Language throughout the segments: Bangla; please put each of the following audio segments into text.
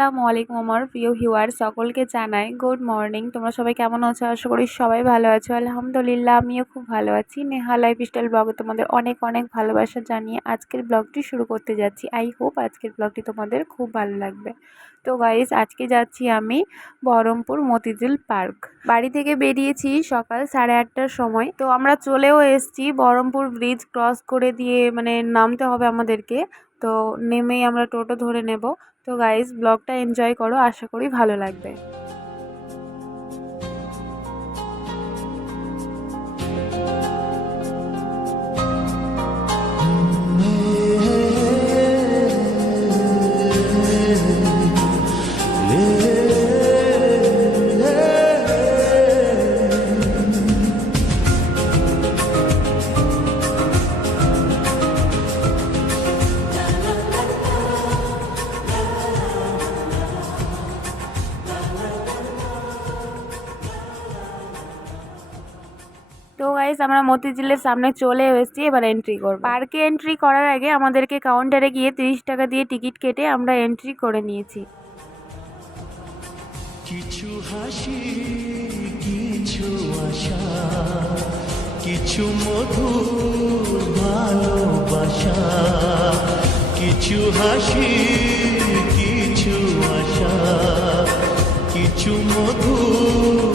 আসসালামু আলাইকুম আমার প্রিয় ভিউয়ার সকলকে জানাই গুড মর্নিং। তোমরা সবাই কেমন আছো? আশা করি সবাই ভালো আছো। আলহামদুলিল্লাহ, আমিও খুব ভালো আছি। নেহা লাইফ স্টাইল ব্লগে তোমাদের অনেক অনেক ভালোবাসা জানিয়ে আজকের ব্লগটি শুরু করতে যাচ্ছি। আই হোপ আজকের ব্লগটি তোমাদের খুব ভালো লাগবে। তো গাইজ আজকে যাচ্ছি আমি বহরমপুর মতিঝিল পার্ক। বাড়ি থেকে বেরিয়েছি সকাল সাড়ে আটটার সময়। তো আমরা চলেও এসেছি বহরমপুর ব্রিজ ক্রস করে দিয়ে মানে নামতে হবে আমাদেরকে। তো নেমেই আমরা টোটো ধরে নেব। তো গাইজ ব্লগটা এনজয় করো আশা করি ভালো লাগবে। আমরা মতিঝিলের সামনে চলে এসেছি, এবার এন্ট্রি করব। পার্কে এন্ট্রি করার আগে আমাদেরকে কাউন্টারে গিয়ে তিরিশ টাকা দিয়ে টিকিট কেটে আমরা এন্ট্রি করে নিয়েছি। কিছু হাসি, কিছু আশা, কিছু ভালোবাসা, কিছু হাসি, কিছু আশা, কিছু মধুর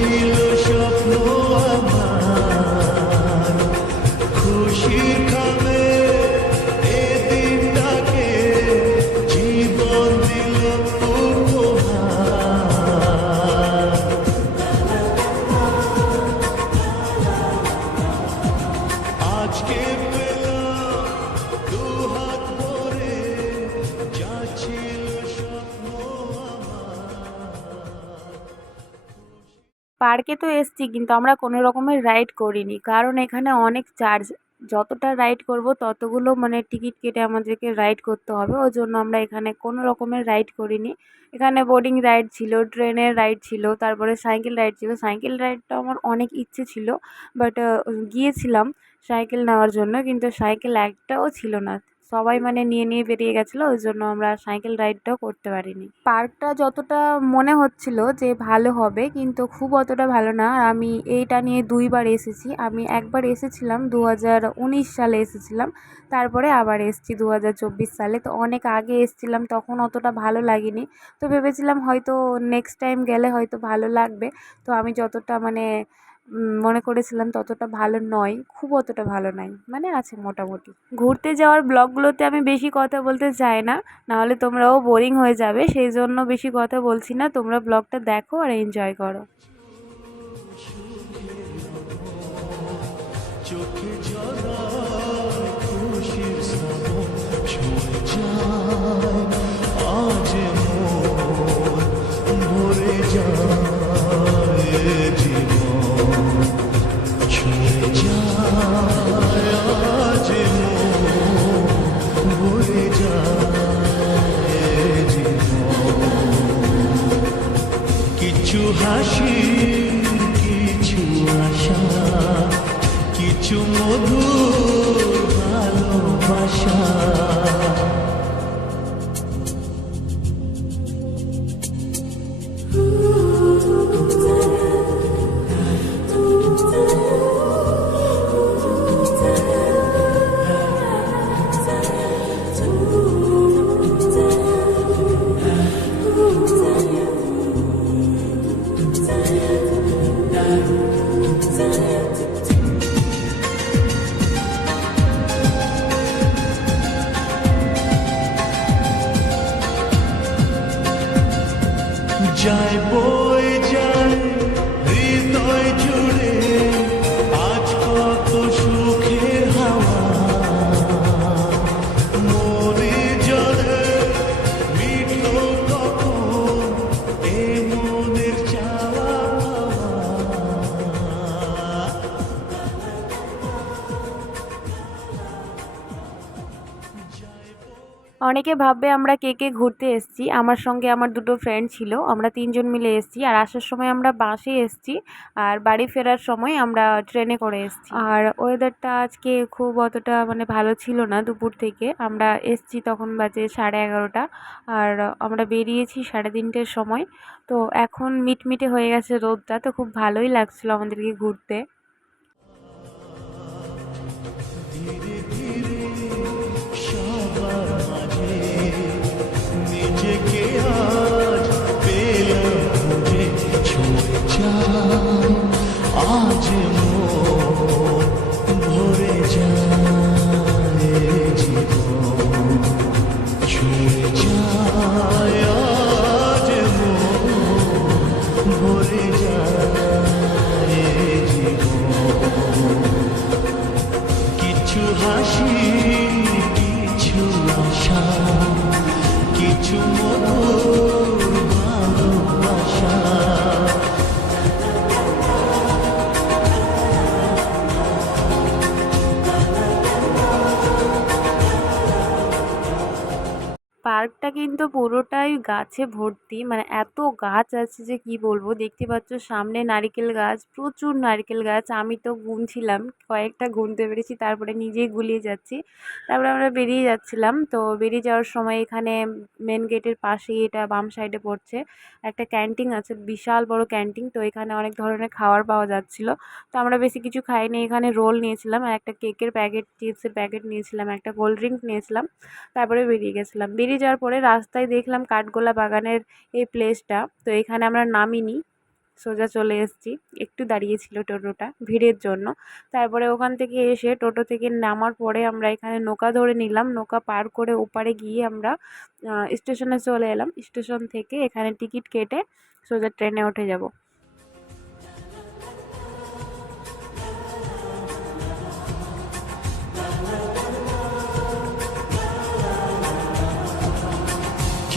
যাচ্ছিল পার্কে তো এসছি, কিন্তু আমরা কোনো রকমের রাইড করিনি। কারণ এখানে অনেক চার্জ যতটা রাইড করব, ততগুলো মানে টিকিট কেটে আমাদেরকে রাইড করতে হবে। ওই জন্য আমরা এখানে কোনো রকমের রাইড করিনি। এখানে বোর্ডিং রাইড ছিল, ট্রেনের রাইড ছিল, তারপরে সাইকেল রাইড ছিল। সাইকেল রাইডটা আমার অনেক ইচ্ছে ছিল বাট গিয়েছিলাম সাইকেল নেওয়ার জন্য, কিন্তু সাইকেল একটাও ছিল না। সবাই মানে নিয়ে নিয়ে বেরিয়ে গেছিল, ওই জন্য আমরা সাইকেল রাইডটাও করতে পারিনি। পার্কটা যতটা মনে হচ্ছিল যে ভালো হবে, কিন্তু খুব অতটা ভালো না। আমি এইটা নিয়ে দুইবার এসেছি। আমি একবার এসেছিলাম দু হাজার উনিশ সালে এসেছিলাম, তারপরে আবার এসেছি দু হাজার চব্বিশ সালে। তো অনেক আগে এসেছিলাম, তখন অতটা ভালো লাগেনি। তো ভেবেছিলাম হয়তো নেক্সট টাইম গেলে হয়তো ভালো লাগবে। তো আমি যতটা মানে মনে করেছিলাম ততটা ভালো নয়, খুব অতটা ভালো নয় মানে আছে মোটামুটি। ঘুরতে যাওয়ার ব্লগগুলোতে আমি বেশি কথা বলতে চাই না, নাহলে তোমরাও বোরিং হয়ে যাবে, সেই জন্য বেশি কথা বলছি না, তোমরা ব্লগটা দেখো আর এনজয় করো। চোখে অনেকে ভাববে আমরা কে কে ঘুরতে এসেছি। আমার সঙ্গে আমার দুটো ফ্রেন্ড ছিল, আমরা তিনজন মিলে এসেছি। আর আসার সময় আমরা বাসে এসেছি আর বাড়ি ফেরার সময় আমরা ট্রেনে করে এসেছি। আর ওয়েদারটা আজকে খুব অতটা মানে ভালো ছিল না দুপুর থেকে। আমরা এসেছি তখন বাজে সাড়ে এগারোটা। আর আমরা বেরিয়েছি সাড়ে তিনটের সময়। তো এখন মিটমিটে হয়ে গেছে রোদটা। তো খুব ভালোই লাগছিল আমাদেরকে ঘুরতে। পার্কটা কিন্তু পুরোটাই গাছে ভর্তি। মানে এত গাছ আছে যে কি বলব? দেখতে পাচ্ছ সামনে নারিকেল গাছ, প্রচুর নারকেল গাছ। আমি তো গুনছিলাম কয়েকটা গুনতে পেরেছি, তারপরে নিজেই গুলিয়ে যাচ্ছি। তারপরে আমরা বেরিয়ে যাচ্ছিলাম। তো বেরিয়ে যাওয়ার সময় এখানে মেন গেটের পাশেই এটা বাম সাইডে পড়ছে একটা ক্যান্টিন আছে, বিশাল বড় ক্যান্টিন তো এখানে অনেক ধরনের খাবার পাওয়া যাচ্ছিল। তো আমরা বেশি কিছু খাইনি, এখানে রোল নিয়েছিলাম, আর একটা কেকের প্যাকেট চিপসের প্যাকেট নিয়েছিলাম, একটা কোল্ড ড্রিঙ্ক নিয়েছিলাম। তারপরে বেরিয়ে গেছিলাম। বেরিয়ে যাওয়ার পরে রাস্তায় দেখলাম কাঠগোলা বাগানের এই প্লেসটা তো এখানে আমরা নামিনি, সোজা চলে এসেছি। একটু দাঁড়িয়েছিল টোটোটা ভিড়ের জন্য। তারপরে ওখান থেকে এসে টোটো থেকে নামার পরে আমরা এখানে নৌকা ধরে নিলাম। নৌকা পার করে ওপারে গিয়ে আমরা স্টেশনে চলে এলাম। স্টেশন থেকে এখানে টিকিট কেটে সোজা ট্রেনে উঠে যাব।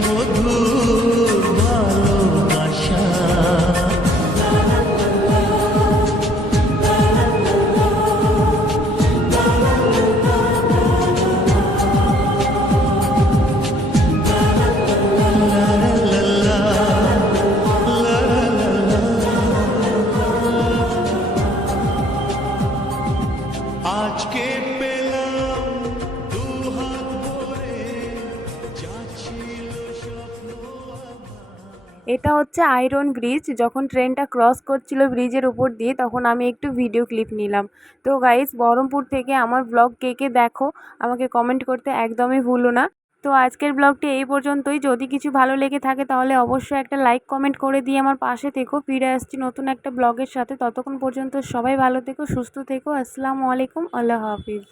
কিছু এটা হচ্ছে আয়রন ব্রিজ যখন ট্রেনটা ক্রস করছিল ব্রিজের উপর দিয়ে, তখন আমি একটু ভিডিও ক্লিপ নিলাম। তো গাইস বহরমপুর থেকে আমার ব্লগ কে কে দেখো, আমাকে কমেন্ট করতে একদমই ভুলো না। তো আজকের ব্লগটি এই পর্যন্তই। যদি কিছু ভালো লেগে থাকে, তাহলে অবশ্যই একটা লাইক কমেন্ট করে দিয়ে আমার পাশে থেকো। ফিরে আসছি নতুন একটা ব্লগের সাথে। ততক্ষণ পর্যন্ত সবাই ভালো থেকো, সুস্থ থেকো। আসসালামু আলাইকুম। আল্লাহ হাফিজ।